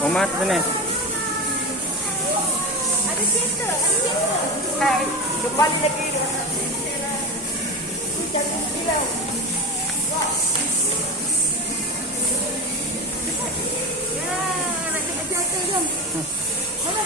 Muhammad sini. Ada kereta, ada kereta. Hai, kembali lagi dengan jangan bilang. Ya, nak kerja jom. Mana?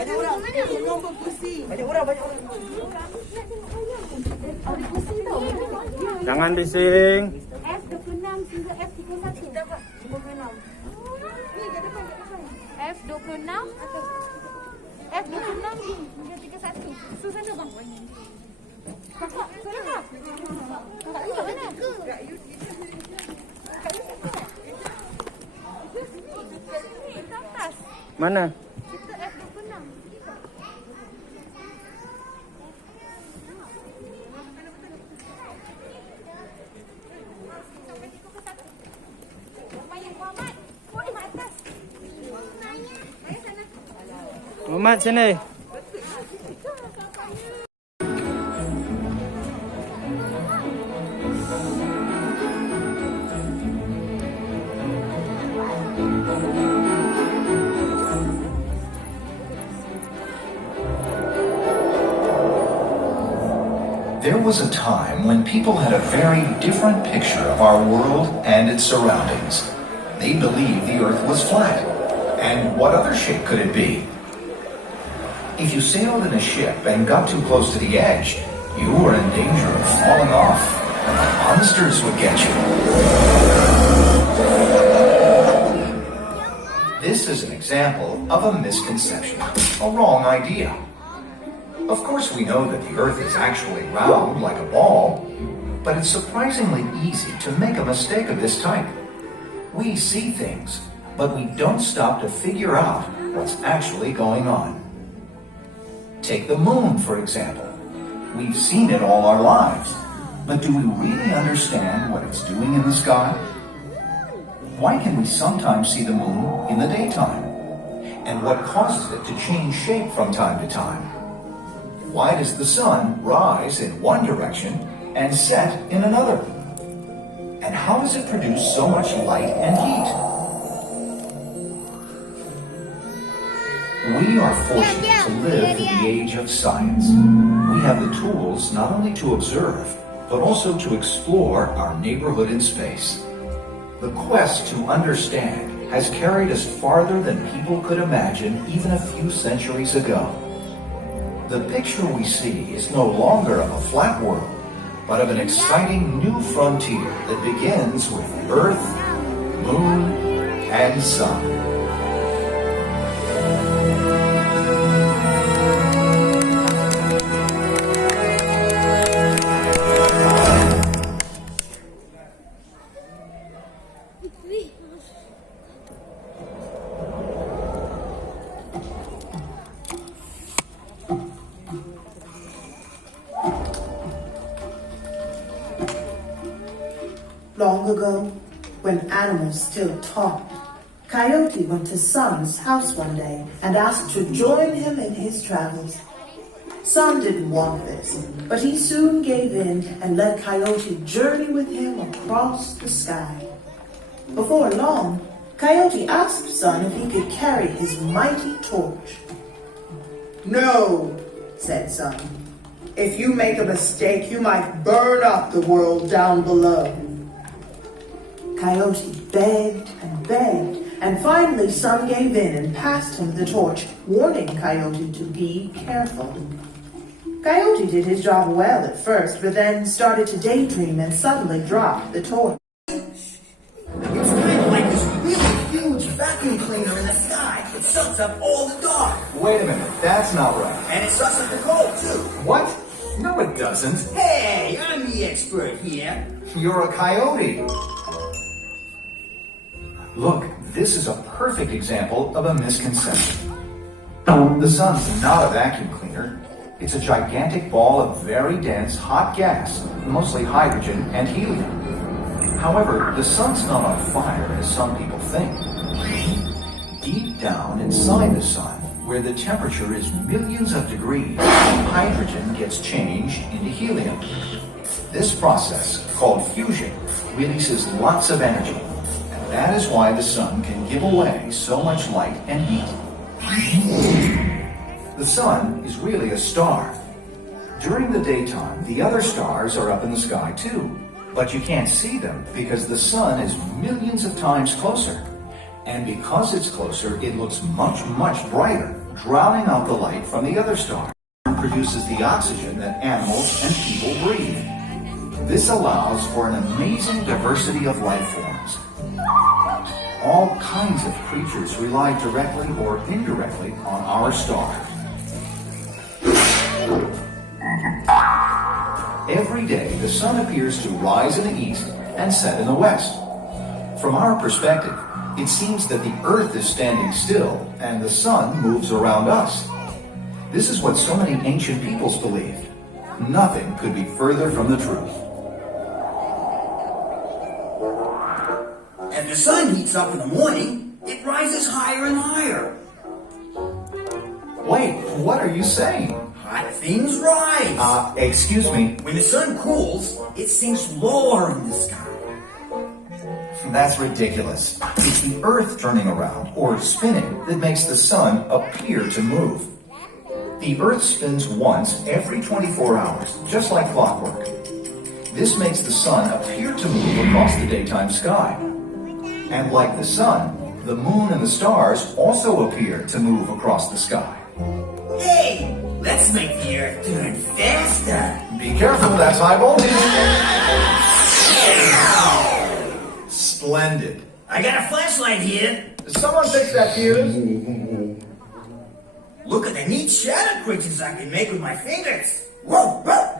Banyak orang berpusing. Banyak orang. Jangan bising. F26 hingga F31. Dapat 56. Ni kat depan. F26 atau F26 hingga 31. Susana bang. Kakak, sana kak. Kakak you mana? Kak you. Kak you sana. Sini, atas. Mana? Kita F26. Muhammad sini. There was a time when people had a very different picture of our world and its surroundings. They believed the Earth was flat. And what other shape could it be? If you sailed in a ship and got too close to the edge, you were in danger of falling off. Monsters would get you. This is an example of a misconception, a wrong idea. Of course, we know that the Earth is actually round like a ball, but it's surprisingly easy to make a mistake of this type. We see things, but we don't stop to figure out what's actually going on. Take the moon, for example. We've seen it all our lives, but do we really understand what it's doing in the sky? Why can we sometimes see the moon in the daytime? And what causes it to change shape from time to time? Why does the sun rise in one direction and set in another? And how does it produce so much light and heat? We are fortunate to live in the age of science. We have the tools not only to observe, but also to explore our neighborhood in space. The quest to understand has carried us farther than people could imagine even a few centuries ago. The picture we see is no longer of a flat world, but of an exciting new frontier that begins with Earth, Moon, and Sun. Long ago, when animals still talked, Coyote went to Sun's house one day and asked to join him in his travels. Sun didn't want this, but he soon gave in and let Coyote journey with him across the sky. Before long, Coyote asked Sun if he could carry his mighty torch. "No," said Sun. If you make a mistake, you might burn up the world down below. Coyote begged and begged, and finally Sun gave in and passed him the torch, warning Coyote to be careful. Coyote did his job well at first, but then started to daydream and suddenly dropped the torch. It's kind of like this really huge vacuum cleaner in the sky. It sucks up all the dark. Wait a minute, that's not right. And it sucks up the cold, too. What? No, it doesn't. Hey, I'm the expert here. You're a coyote. Look, this is a perfect example of a misconception. The sun's not a vacuum cleaner. It's a gigantic ball of very dense hot gas, mostly hydrogen and helium. However, the sun's not on fire as some people think. Deep down inside the sun, where the temperature is millions of degrees, hydrogen gets changed into helium. This process, called fusion, releases lots of energy. And that is why the sun can give away so much light and heat. The sun is really a star. During the daytime, the other stars are up in the sky too. But you can't see them because the sun is millions of times closer. And because it's closer, it looks much, much brighter, drowning out the light from the other stars. It produces the oxygen that animals and people breathe. This allows for an amazing diversity of life forms. All kinds of creatures rely directly or indirectly on our star. Every day, the sun appears to rise in the east and set in the west. From our perspective, it seems that the earth is standing still and the sun moves around us. This is what so many ancient peoples believed. Nothing could be further from the truth. As the sun heats up in the morning, it rises higher and higher. Wait, what are you saying? Hot things rise. Excuse me. When the sun cools, it sinks lower in the sky. That's ridiculous. It's the earth turning around, or spinning, that makes the sun appear to move. The earth spins once every 24 hours, just like clockwork. This makes the sun appear to move across the daytime sky. And like the sun, the moon and the stars also appear to move across the sky. Hey, let's make the earth turn faster. Be careful, that's high voltage. Splendid. I got a flashlight here. Someone fix that fuse. Look at the neat shadow creatures I can make with my fingers. Whoa, whoa.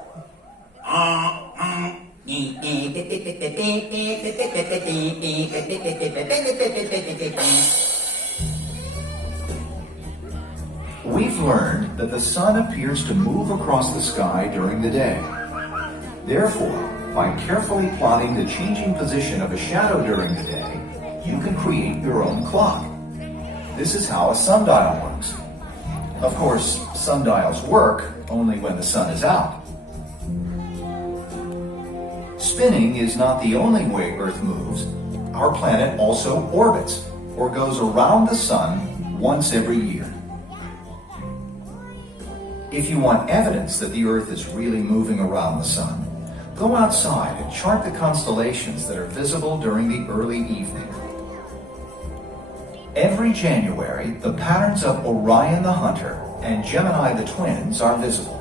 We've learned that the sun appears to move across the sky during the day. Therefore, by carefully plotting the changing position of a shadow during the day, you can create your own clock. This is how a sundial works. Of course, sundials work only when the sun is out. Spinning is not the only way Earth moves. Our planet also orbits, or goes around the sun once every year. If you want evidence that the Earth is really moving around the sun, go outside and chart the constellations that are visible during the early evening. Every January, the patterns of Orion the Hunter and Gemini the Twins are visible.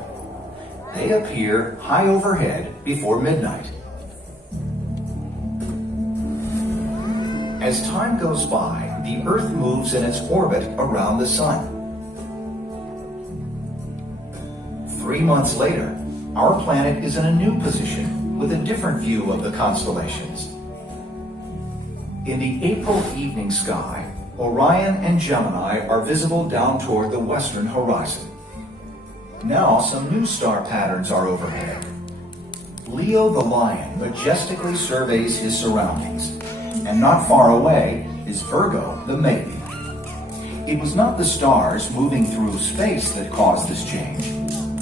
They appear high overhead before midnight. As time goes by, the Earth moves in its orbit around the sun. 3 months later, our planet is in a new position with a different view of the constellations. In the April evening sky, Orion and Gemini are visible down toward the western horizon. Now some new star patterns are overhead. Leo the lion majestically surveys his surroundings, and not far away is Virgo the maiden. It was not the stars moving through space that caused this change.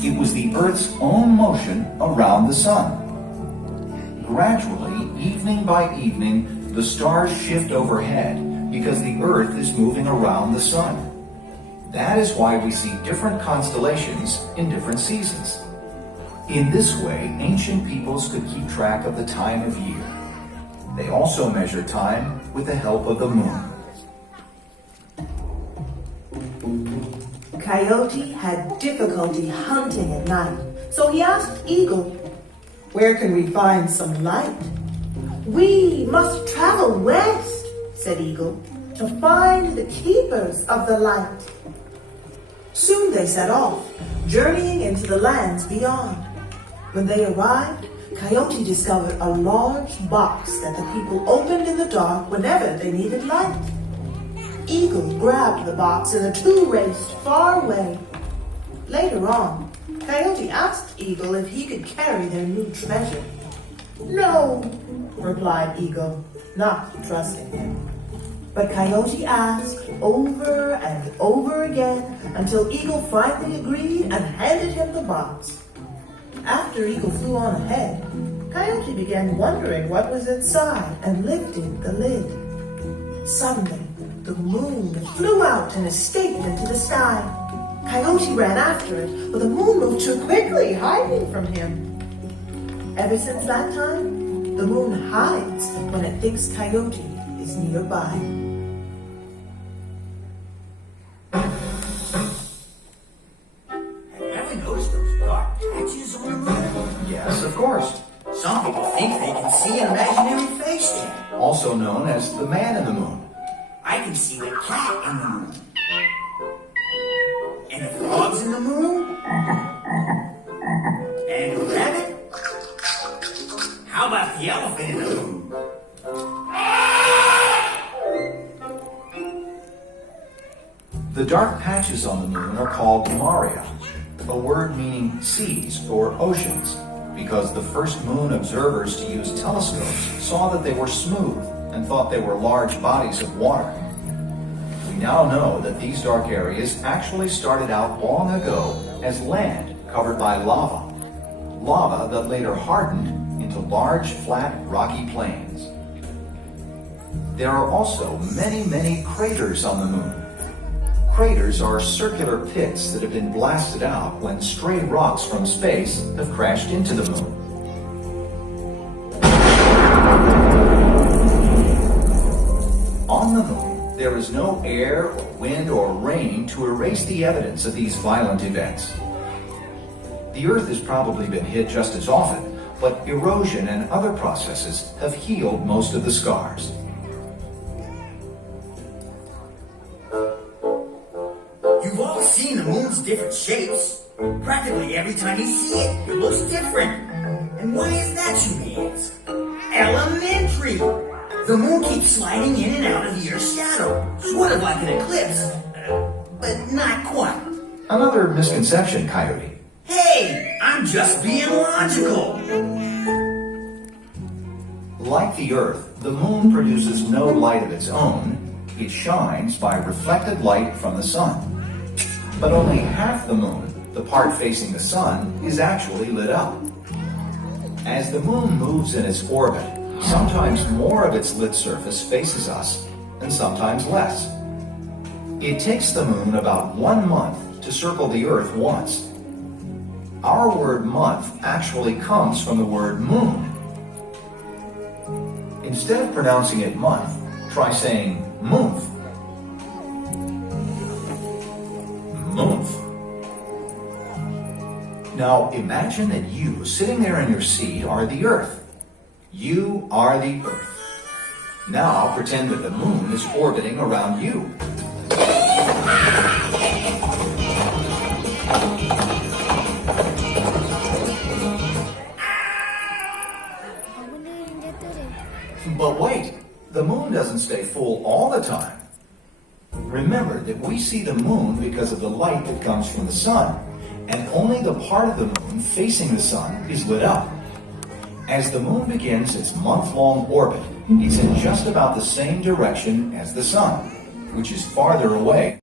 It was the Earth's own motion around the sun. Gradually, evening by evening, the stars shift overhead because the Earth is moving around the sun. That is why we see different constellations in different seasons. In this way, ancient peoples could keep track of the time of year. They also measured time with the help of the moon. Coyote had difficulty hunting at night, so he asked Eagle, "Where can we find some light?" "We must travel west," said Eagle, "to find the keepers of the light." Soon they set off, journeying into the lands beyond. When they arrived, Coyote discovered a large box that the people opened in the dark whenever they needed light. Eagle grabbed the box and the two raced far away. Later on, Coyote asked Eagle if he could carry their new treasure. "No," replied Eagle, not trusting him. But Coyote asked over and over again until Eagle finally agreed and handed him the box. After Eagle flew on ahead, Coyote began wondering what was inside and lifted the lid. Suddenly, the moon flew out and escaped into the sky. Coyote ran after it, but the moon moved too quickly, hiding from him. Ever since that time, the moon hides when it thinks Coyote is nearby. Have you ever noticed those dark patches on the moon? Yes, of course. Some people think they can see an imaginary face there. Also known as the man in the moon. I can see the cat in the moon. And the frogs in the moon. And the rabbit. How about the elephant in the moon? The dark patches on the moon are called maria, a word meaning seas or oceans, because the first moon observers to use telescopes saw that they were smooth and thought they were large bodies of water. We now know that these dark areas actually started out long ago as land covered by lava. Lava that later hardened into large, flat, rocky plains. There are also many, many craters on the moon. Craters are circular pits that have been blasted out when stray rocks from space have crashed into the moon. On the moon, there is no air or wind or rain to erase the evidence of these violent events. The Earth has probably been hit just as often, but erosion and other processes have healed most of the scars. You've all seen the moon's different shapes. Practically every time you see it, it looks different. And why is that, you may ask? Elementary! The moon keeps sliding in and out of the Earth's shadow, sort of like an eclipse, but not quite. Another misconception, Coyote. Hey, I'm just being logical. Like the Earth, the moon produces no light of its own. It shines by reflected light from the sun. But only half the moon, the part facing the sun, is actually lit up. As the moon moves in its orbit, sometimes more of its lit surface faces us, and sometimes less. It takes the moon about 1 month to circle the Earth once. Our word month actually comes from the word moon. Instead of pronouncing it month, try saying month. Month. Now imagine that you, sitting there in your seat, are the Earth. You are the Earth. Now pretend that the moon is orbiting around you. But wait, the moon doesn't stay full all the time. Remember that we see the moon because of the light that comes from the sun, and only the part of the moon facing the sun is lit up. As the moon begins its month-long orbit, it's in just about the same direction as the sun, which is farther away.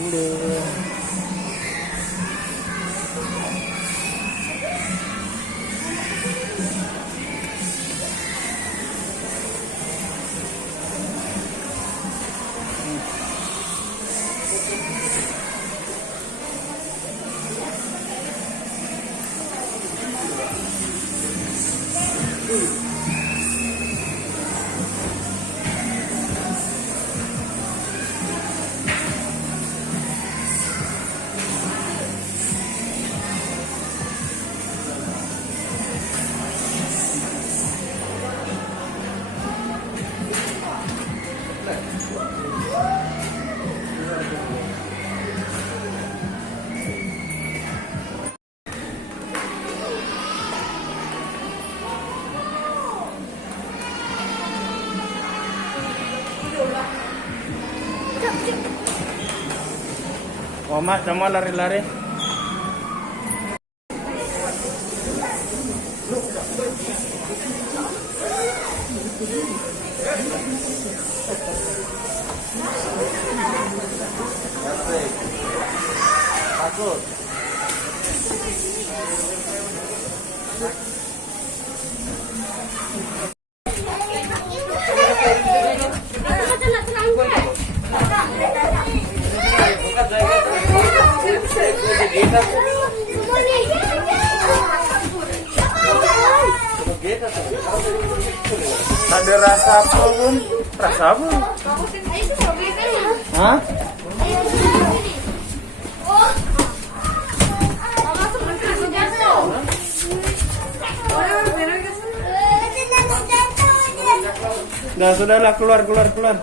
Ini. Mak, sama lari-lari. Takut. Ada rasa apa pun? Rasa apa? Hah? Nah, sudahlah, keluar. Keluar. Keluar.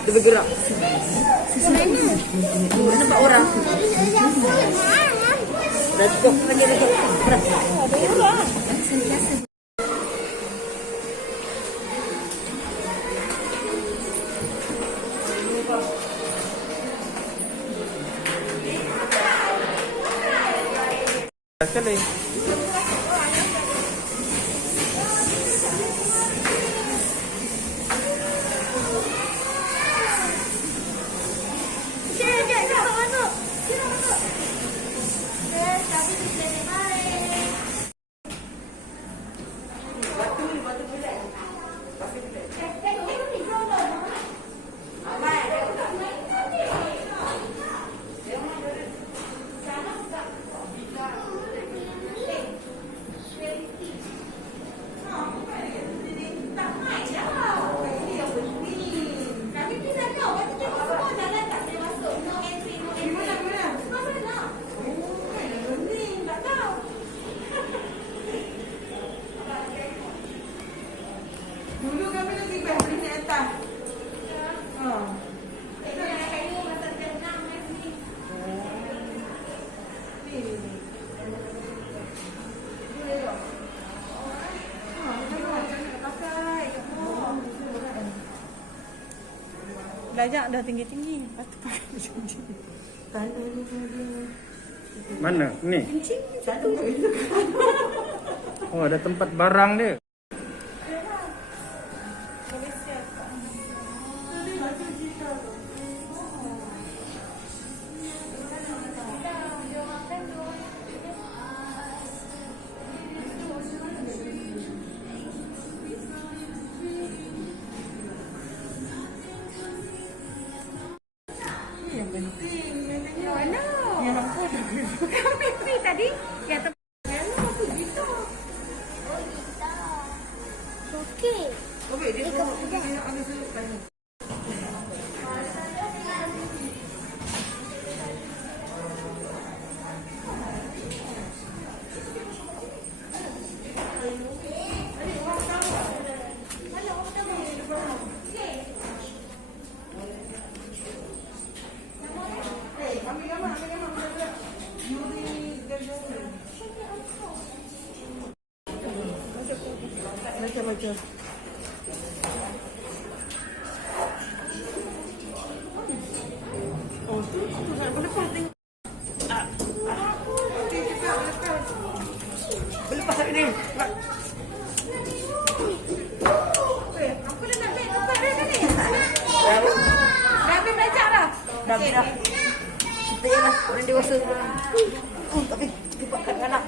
Itu bergerak. Nampak orang. Dah cukup. Sekali. Dulu kami lagi balik di atas. Belajar dah tinggi-tinggi. Lepas tu pakai macam ni. Tanda dia. Mana? Ni. Oh, ada tempat barang dia. Kami tadi yang tempat gitu. Oh kita. Okey. Okey, dia ada seluruh. Baca. lagi. Apa dah nak ambil? Apa dah ni? Dah ambil belajar dah? Dah ambil dah. Kita je lah. Orang dewasa sekarang. Tapi cepat anak-anak.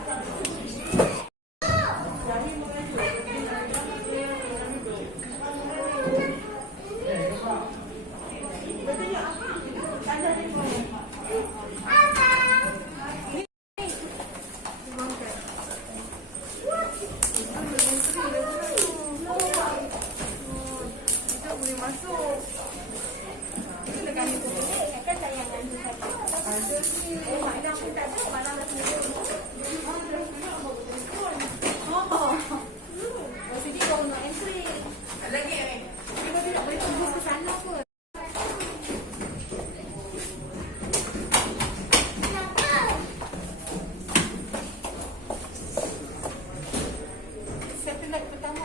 Satellite pertama.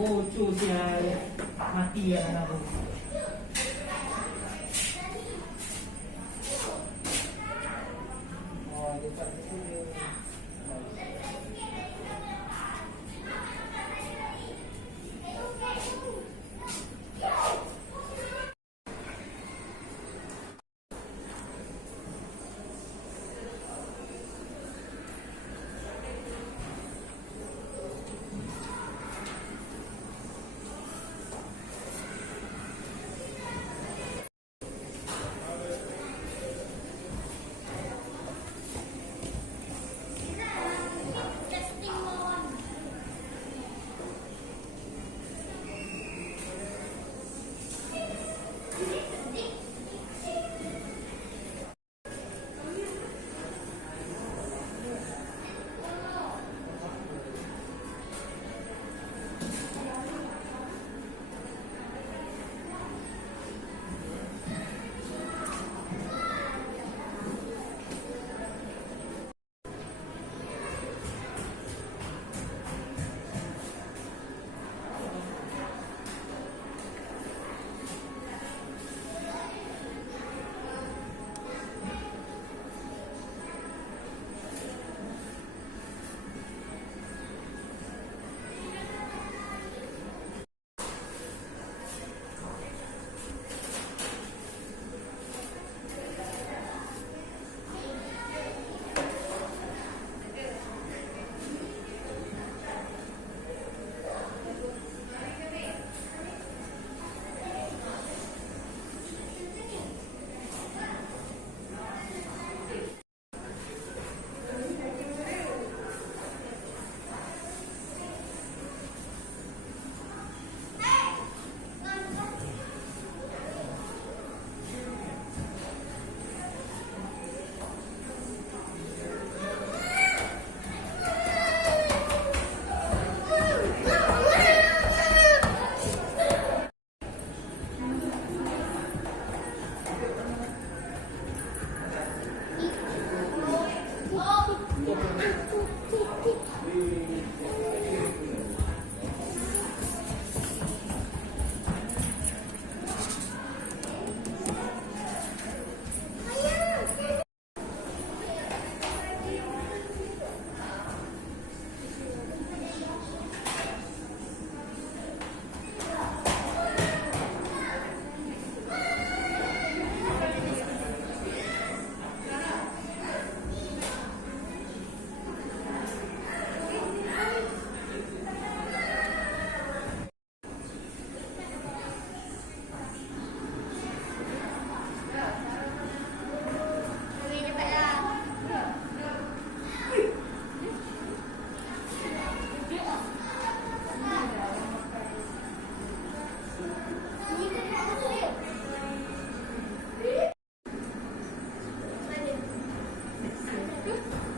Oh, cu dia mati ya anak aku. Oh, dekat tu dia. ke?